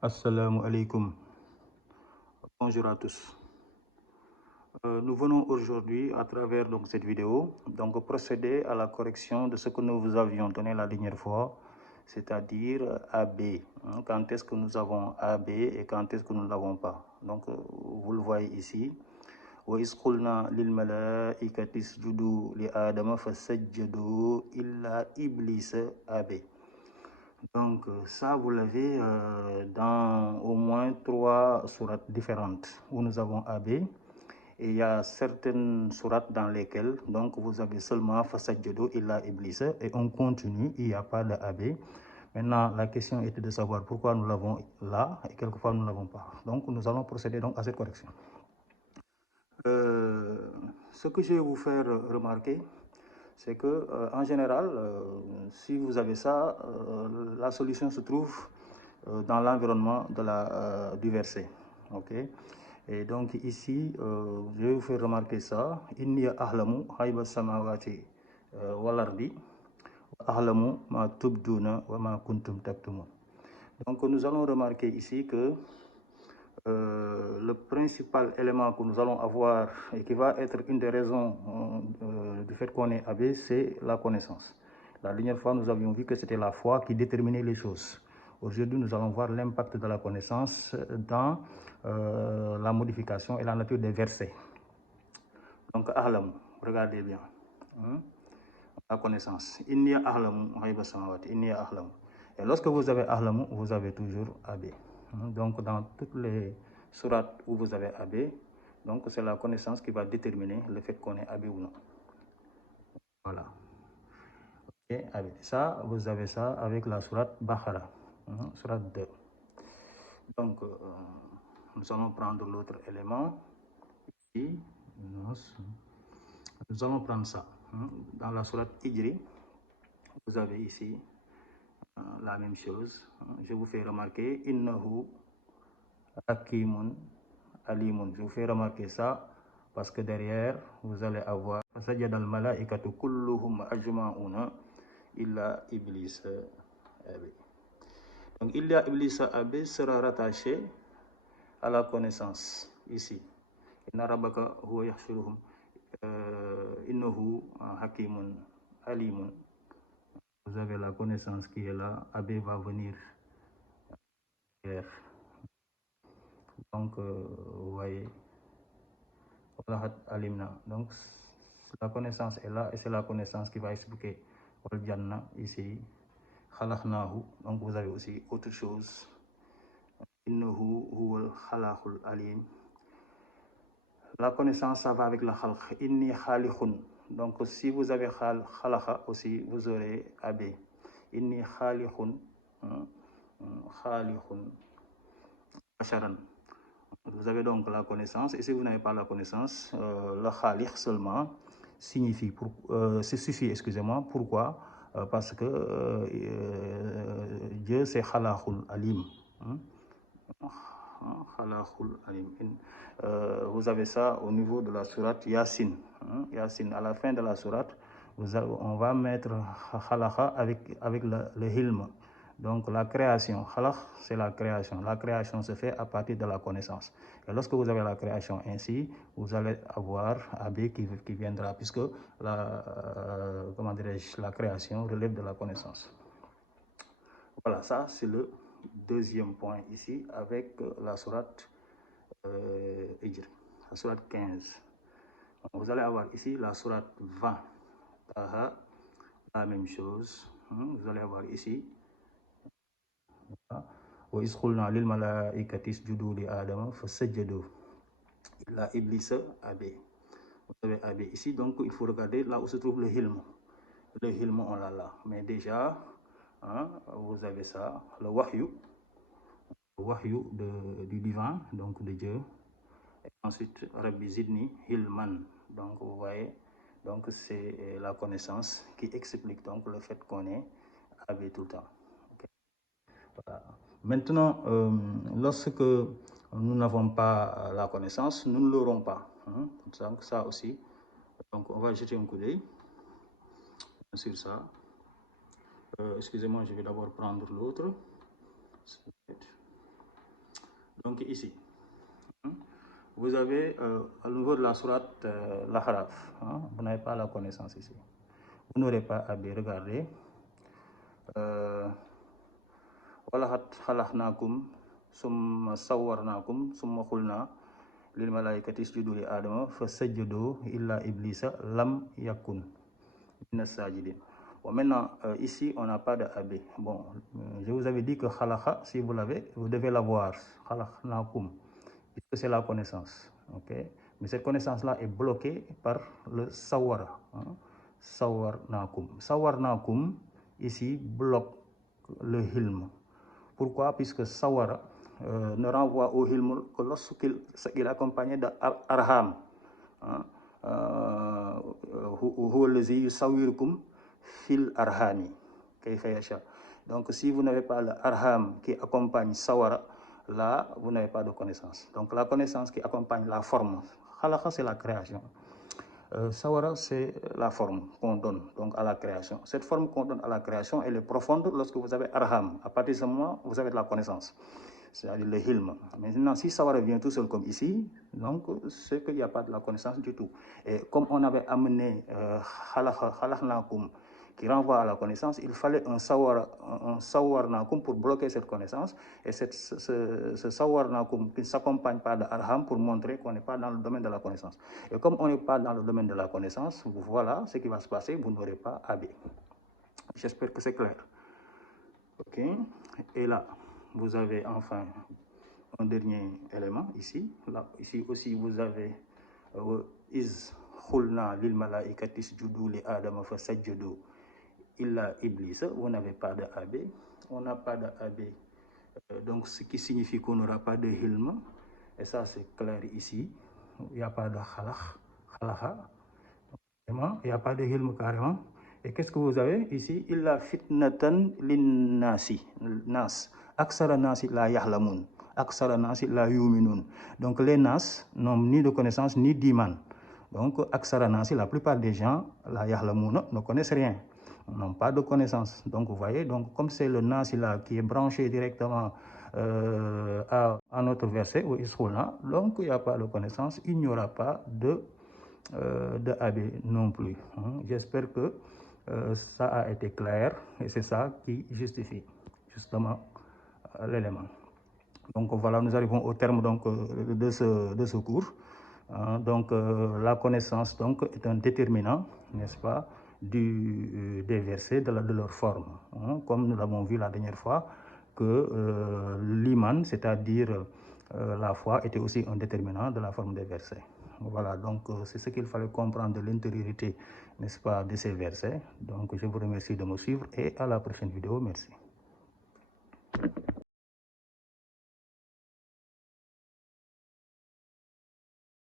Assalamu alaikum. Bonjour à tous. Nous venons aujourd'hui, à travers cette vidéo, procéder à la correction de ce que nous vous avions donné la dernière fois, c'est-à-dire AB. Quand est-ce que nous avons AB et quand est-ce que nous ne l'avons pas. Donc, vous le voyez ici. وَإِذْ قُلْنَا لِلْمَلَائِكَةِ اسْجُدُوا لِآدَمَ فَسَجَّدُوا إِلَّا إِبْلِيسَ أَبَى. Donc ça, vous l'avez dans au moins 3 sourates différentes où nous avons AB. Et il y a certaines sourates dans lesquelles donc vous avez seulement Fasajjadu illa Iblis et on continue, il n'y a pas de AB. Maintenant, la question était de savoir pourquoi nous l'avons là et quelquefois nous ne l'avons pas. Donc nous allons procéder donc à cette correction. Ce que je vais vous faire remarquer, c'est que en général, si vous avez ça, la solution se trouve dans l'environnement du verset. Ok. Et donc ici, je vais vous faire remarquer ça. Inni ahlamu hayba samawati walardi ahlamu ma tubduna wa ma kuntum taktumun. Donc nous allons remarquer ici que le principal élément que nous allons avoir et qui va être une des raisons du fait qu'on est AB, c'est la connaissance. La dernière fois, nous avions vu que c'était la foi qui déterminait les choses. Aujourd'hui, nous allons voir l'impact de la connaissance dans la modification et la nature des versets. Donc, ahlam, regardez bien. La connaissance. Inni ahlamu hayba samawati, inni ahlamu. Et lorsque vous avez ahlamu, vous avez toujours AB. Donc, dans toutes les sourates où vous avez AB, donc c'est la connaissance qui va déterminer le fait qu'on est AB ou non. Voilà. Et avec ça, vous avez ça avec la sourate Baqara, sourate 2. Donc, nous allons prendre l'autre élément. Ici, nous allons prendre ça. Dans la sourate Hijri, vous avez ici la même chose. Je vous fais remarquer Innahu Hakimun Alimun. Je vous fais remarquer ça parce que derrière, vous allez avoir Sajada al-malaikatu kulluhum ajma'una illa Iblis Abi. Donc, illa Iblis Abi sera rattaché à la connaissance ici. Inna rabbaka huwa yahshuruhum innahu hakimun alimun. Vous avez la connaissance qui est là. Abi va venir. Donc, vous voyez, donc la connaissance est là et c'est la connaissance qui va expliquer Wal Janna ici. Khalaqnahu, donc vous avez aussi autre chose. Innahu huwal khalaqul alim. La connaissance, ça va avec la khalq. Inni khalikhun. Donc, si vous avez khalaqa aussi, vous aurez AB. Inni khalikhun. Khalikhun. Asharan. Vous avez donc la connaissance, et si vous n'avez pas la connaissance, le khaliq seulement suffit. Excusez-moi. Pourquoi? Parce que Dieu c'est Khalaqul Alim. Khalaqul Alim. Vous avez ça au niveau de la sourate Yasin. Yasin, à la fin de la sourate, on va mettre Khalaqa avec le hilm. Donc la création, khalaq, c'est la création. La création se fait à partir de la connaissance. Et lorsque vous avez la création ainsi, vous allez avoir AB qui viendra, puisque la création relève de la connaissance. Voilà, ça c'est le deuxième point ici avec la sourate Hijr, la sourate 15. Vous allez avoir ici la sourate 20. La même chose. Vous allez avoir ici وَإِذْ قُلْنَا لِلْمَلَائِكَةِ اسْجُدُوا لِآدَمَ فَسَجَّدُوا إِلَّا إِبْلِيسَ أَبَى. Vous avez AB ici, donc il faut regarder là où se trouve le hilm. Le hilm, on l'a là. Mais déjà, vous avez ça, le wahyu du divin, donc de Dieu. Et ensuite, Rabbi Zidni Hilman. Donc vous voyez, donc c'est la connaissance qui explique donc le fait qu'on est AB tout le temps. Okay. Voilà. Maintenant, lorsque nous n'avons pas la connaissance, nous ne l'aurons pas. Donc ça aussi, donc on va jeter un coup d'œil sur ça. Excusez-moi, je vais d'abord prendre l'autre. Donc ici, vous avez au niveau de la sourate l'Ahraf, vous n'avez pas la connaissance ici. Vous n'aurez pas à bien regarder. Walaqad khalaqnakum summa sawwarnakum summa qulna lil malaikati isjudu li adama fasajadu illa iblisa lam yakun minas sajidin. Bon, maintenant, ici, on n'a pas de AB. Bon, je vous avais dit que khalaqa, si vous l'avez, vous devez l'avoir. Khalaqnakum, puisque c'est la connaissance. Okay? Mais cette connaissance-là est bloquée par le sawara. Sawarnakum. Sawarnakum, ici, bloque le hilm. Pourquoi? Puisque sawara ne renvoie au hilm que lorsqu'il est accompagné de arham. Huwa allazi yusawwirukum fil arhami kayfa yasha. Donc si vous n'avez pas le arham qui accompagne sawara, là vous n'avez pas de connaissance. Donc la connaissance qui accompagne la forme, khalaqa c'est la création, sawara c'est la forme qu'on donne donc à la création. Cette forme qu'on donne à la création, elle est profonde lorsque vous avez arham. À partir de ce moment, vous avez de la connaissance, c'est-à-dire le hilm. Maintenant, si sawara vient tout seul comme ici, donc c'est qu'il n'y a pas de la connaissance du tout. Et comme on avait amené khalaqnakum qui renvoie à la connaissance, il fallait un sawarnakum pour bloquer cette connaissance, et ce sawarnakum qui ne s'accompagne pas de arham pour montrer qu'on n'est pas dans le domaine de la connaissance. Et comme on n'est pas dans le domaine de la connaissance, voilà ce qui va se passer, vous n'aurez pas AB. J'espère que c'est clair. Ok. Et là, vous avez enfin un dernier élément ici. Là, ici aussi, vous avez iz khulna lil malaikati isjudu li adama fasajjadu illa iblis. Vous n'avez pas de AB. On n'a pas de AB. Donc, ce qui signifie qu'on n'aura pas de hilm. Et ça, c'est clair ici. Il n'y a pas de khalaqa. Il n'y a pas de hilm carrément. Et qu'est-ce que vous avez ici? Illa fitnatan linnasi. Nas. Aksara nasi la yahlamun. Aksara nasi la yuminun. Donc les nas n'ont ni de connaissance ni d'iman. Donc aksara nasi, la plupart des gens, la yahlamun, ne connaissent rien. N'ont pas de connaissance. Donc vous voyez, donc comme c'est le nasi là qui est branché directement à notre verset, où donc il n'y a pas de connaissance, il n'y aura pas de AB non plus. J'espère que ça a été clair, et c'est ça qui justifie justement l'élément. Donc voilà, nous arrivons au terme donc, de ce cours. Donc la connaissance donc, est un déterminant, n'est-ce pas, des versets, de leur forme. Comme nous l'avons vu la dernière fois, que l'iman, c'est-à-dire la foi, était aussi un déterminant de la forme des versets. Voilà, donc c'est ce qu'il fallait comprendre de l'intériorité, n'est-ce pas, de ces versets. Donc je vous remercie de me suivre et à la prochaine vidéo. Merci.